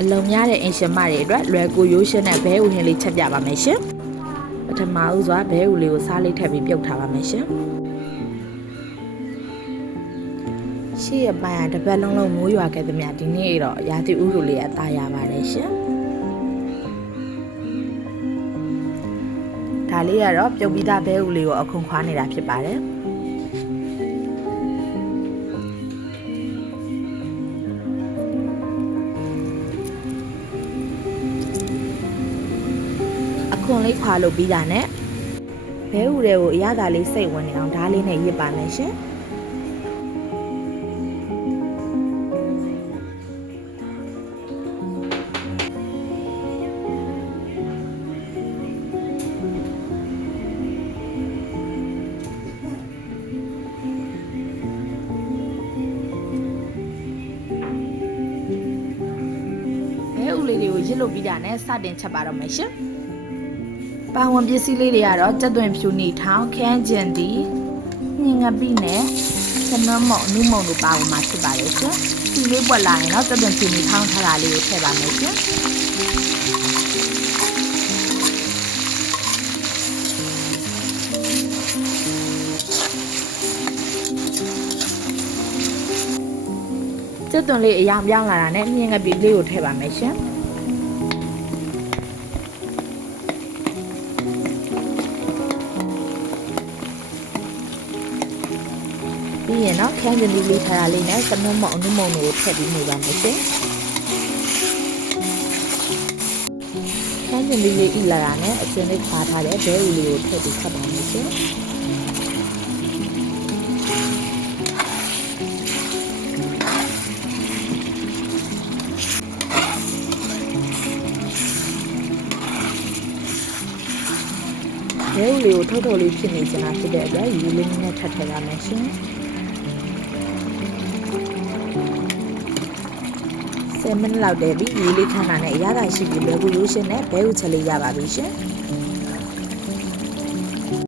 အလုံးများတဲ့အင်ရှင်မတွေအတွက်လွယ်ကူရိုးရှင်းတဲ့ဘဲဥဟင်းလေးချက်ပြပါမယ်ရှင်ပထမဦးစွာဘဲဥလေးကိုစားလေးထည့်ပြီးပြုတ်ထားပါမယ်ရှင်ရှေ့ရပိုင်းကတစ်ပတ်လုံးမိုးရွာခဲ့သမျှဒီနေ့တော့ရာသီဥတုလေးအသားရပါတယ်ရှင်ဒါလေးကတော့ပြုတ်ပြီးသားဘဲဥလေးကိုအခုခွာနေတာဖြစ်ပါတယ်ခွန်လေးခွာလို့ပြီးတာနဲ့ဘဲဥတွေကိုအရသာလေးစိတ်ဝင်နေအောင်ဓားလေးနဲ့ရစ်ပါမယ်ရှင်ဘဲဥလေးတွေကိုရစ်လို့ပြီးတာနဲ့စတင်ချက်ပါတော့မယ်ရှင်ပါဝင်ပစ္စည်းလေးတွေကတော့ကြက်သွန်ဖြူနီထောင်ခန်းကျင်တီညင်ငပိနဲ့စနွမ်းမုံနုမုံတို့ပါဝင်မှာဖြစ်ပါတယ်ရှင်။ဒီလေးပွက်လာရင်တော့ကြက်သွန်ဖြူနီထောင်ထားတာလေးကိုထည့်ပါမယ်ရှင်။ကြက်သွန်လေးအရောင်ပြောင်းလာတာနဲ့ညင်ငပိလေးကိုထည့်ပါမယ်ရှင်။ပြီးရင်တော့ခန်းကျင်လေးထားတာလေးနဲ့စနွမ်းမုံအနုမုံကိုထည့်ပြီးနေပါမယ်ရှင်ခန်းကျင်လေးဤလာတာနဲ့အစင်းလေးခွာထားတဲ့ဘဲဥလေးကိုထည့်ပြီးဆက်ပါမယ်ရှင်ဘဲဥလေးကိုထုတ်ထုတ်လေးဖြစ်နေကြတာဖြစ်တဲ့အတွက်ရေလေးနဲ့ထပ်ထည့်ပါမယ်ရှင်10မိနစ်လောက်တည်းပြီးရေလေးခဏနဲ့အရသာရှိပြီးလွယ်ကူရိုးရှင်းနဲ့ဘဲဥချက်လေးရပါပြီရှင်